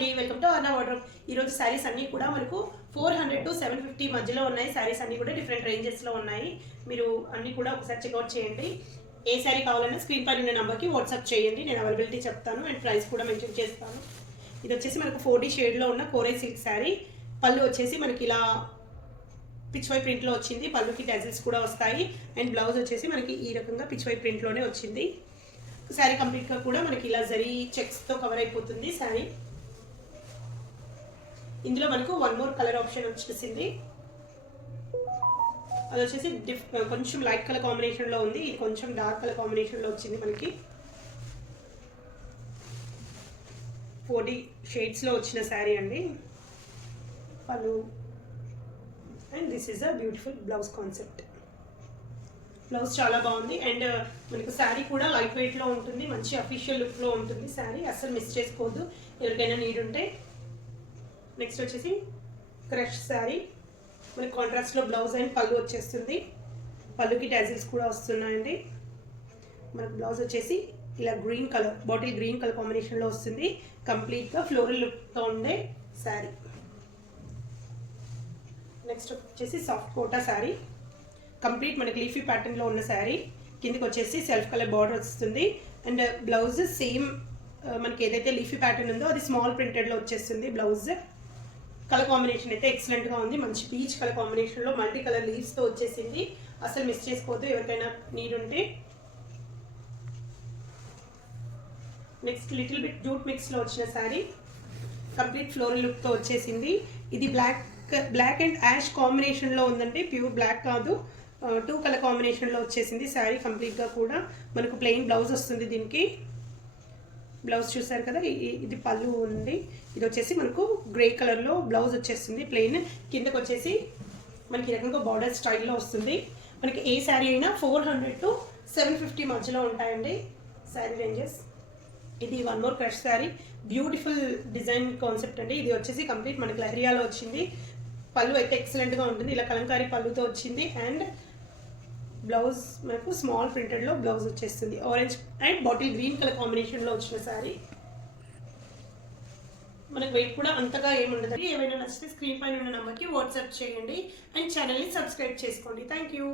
అండి, welcome to అర్నా wardrobe. ఈరోజు శారీస్ అన్నీ కూడా మనకు 400 to 750 మధ్యలో ఉన్నాయి. శారీస్ అన్నీ కూడా డిఫరెంట్ రేంజెస్లో ఉన్నాయి. మీరు అన్నీ కూడా ఒకసారి చెక్అవుట్ చేయండి. ఏ శారీ కావాలన్నా స్క్రీన్ పైన ఉన్న నెంబర్కి వాట్సాప్ చేయండి. నేను అవైలబిలిటీ చెప్తాను అండ్ ప్రైస్ కూడా మెన్షన్ చేస్తాను. ఇది వచ్చేసి మనకు 4D షేడ్లో ఉన్న కోరే సిల్క్ శారీ. పళ్ళు వచ్చేసి మనకి ఇలా పిచ్వై ప్రింట్లో వచ్చింది. పళ్ళుకి టెజల్స్ కూడా వస్తాయి అండ్ బ్లౌజ్ వచ్చేసి మనకి ఈ రకంగా పిచ్వై ప్రింట్లోనే వచ్చింది. శారీ కంప్లీట్గా కూడా మనకి ఇలా జరీ చెక్స్తో కవర్ అయిపోతుంది శారీ. ఇందులో మనకు వన్ మోర్ కలర్ ఆప్షన్ వచ్చేసింది. అది వచ్చేసి కొంచెం లైట్ కలర్ కాంబినేషన్లో ఉంది. ఇది కొంచెం డార్క్ కలర్ కాంబినేషన్లో వచ్చింది మనకి. 4D షేడ్స్లో వచ్చిన శారీ అండి. పళ్ళు and this is a beautiful blouse concept. Blouse చాలా బాగుంది అండ్ మనకు శారీ కూడా లైట్ వెయిట్లో ఉంటుంది. మంచి అఫీషియల్ లుక్లో ఉంటుంది శారీ. అస్సలు మిస్ చేసుకోవద్దు ఎవరికైనా నీడ్ ఉంటే. నెక్స్ట్ వచ్చేసి క్రష్ శారీ. మనకి కాంట్రాస్ట్లో బ్లౌజ్ అండ్ పళ్ళు వచ్చేస్తుంది. పళ్ళుకి టాజిల్స్ కూడా వస్తున్నాయండి. మనకు బ్లౌజ్ వచ్చేసి ఇలా green colour, bottle green colour కాంబినేషన్లో వస్తుంది. కంప్లీట్గా ఫ్లోరల్ లుక్తో ఉండే శారీ. నెక్స్ట్ వచ్చేసి సాఫ్ట్ కోటా శారీ. కంప్లీట్ మనకి లీఫీ ప్యాటర్న్లో ఉన్న శారీ. కిందకి వచ్చేసి సెల్ఫ్ కలర్ బార్డర్ వస్తుంది అండ్ బ్లౌజ్ సేమ్ మనకి ఏదైతే లీఫీ ప్యాటర్న్ ఉందో అది స్మాల్ ప్రింటెడ్లో వచ్చేస్తుంది. బ్లౌజ్ కలర్ కాంబినేషన్ అయితే ఎక్సలెంట్గా ఉంది. మంచి పీచ్ కలర్ కాంబినేషన్లో మల్టీ కలర్ లీవ్స్తో వచ్చేసింది. అసలు మిస్ చేసుకోవద్దు ఎవరికైనా నీడ్ ఉంటే. నెక్స్ట్ లిటిల్ బిట్ జూట్ మిక్స్లో వచ్చిన శారీ. కంప్లీట్ ఫ్లోరల్ లుక్తో వచ్చేసింది. ఇది బ్లాక్ అండ్ యాష్ కాంబినేషన్లో ఉందండి. ప్యూర్ బ్లాక్ కాదు, 2 కలర్ కాంబినేషన్లో వచ్చేసింది శారీ. కంప్లీట్గా కూడా మనకు ప్లెయిన్ బ్లౌజ్ వస్తుంది. దీనికి బ్లౌజ్ చూసారు కదా, ఇది పళ్ళు ఉంది. ఇది వచ్చేసి మనకు గ్రే కలర్లో బ్లౌజ్ వచ్చేస్తుంది ప్లెయిన్. కిందకు వచ్చేసి మనకి ఈ రకంగా బార్డర్ స్టైల్లో వస్తుంది. మనకి ఏ శారీ అయినా 400 to 750 మధ్యలో ఉంటాయండి శారీ రేంజెస్. ఇది one more crush sari. Beautiful design concept అండి. ఇది వచ్చేసి కంప్లీట్ మనకి లహరియాలో వచ్చింది. పళ్ళు అయితే ఎక్సలెంట్గా ఉంటుంది. ఇలా కలంకారీ పళ్ళుతో వచ్చింది అండ్ బ్లౌజ్ మనకు స్మాల్ ప్రింటెడ్లో బ్లౌజ్ వచ్చేస్తుంది. Orange and bottle green colour కాంబినేషన్లో వచ్చిన శారీ. మనకు వెయిట్ కూడా అంతగా ఏముండదు. ఏమైనా నచ్చితే స్క్రీన్ పైన ఉన్న నెంబర్కి వాట్సాప్ చేయండి అండ్ ఛానల్ని సబ్స్క్రైబ్ చేసుకోండి. Thank you.